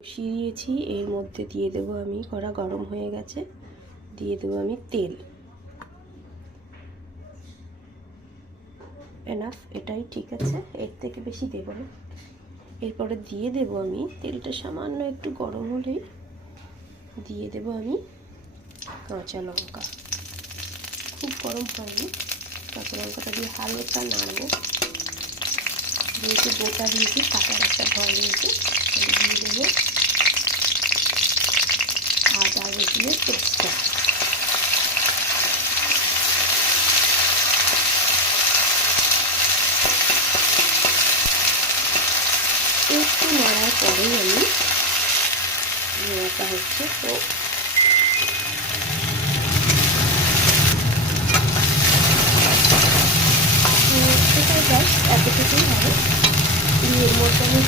বসিয়েছি, এর মধ্যে দিয়ে দেবো আমি, কড়া গরম হয়ে গেছে, দিয়ে দেবো আমি তেল। এনাফ, এটাই ঠিক আছে, এর থেকে বেশি দেবো না। এরপরে দিয়ে দেবো আমি, তেলটা সামান্য একটু গরম হলেই দিয়ে দেবো আমি কাঁচা লঙ্কা। খুব গরম হয়নি, কাঁচা লঙ্কাটা দিয়ে হালকা নাড়বো। যেহেতু গোটা দিয়েছি, কাঁচার একটা ঢল দিয়েছি, দিয়ে দেবো আদা রসুনের পেস্টটা। একটু নাড়ার পরেই আমি হচ্ছে তো সেটা জাস্ট এতটুকুই হবে। এর মধ্যে আমি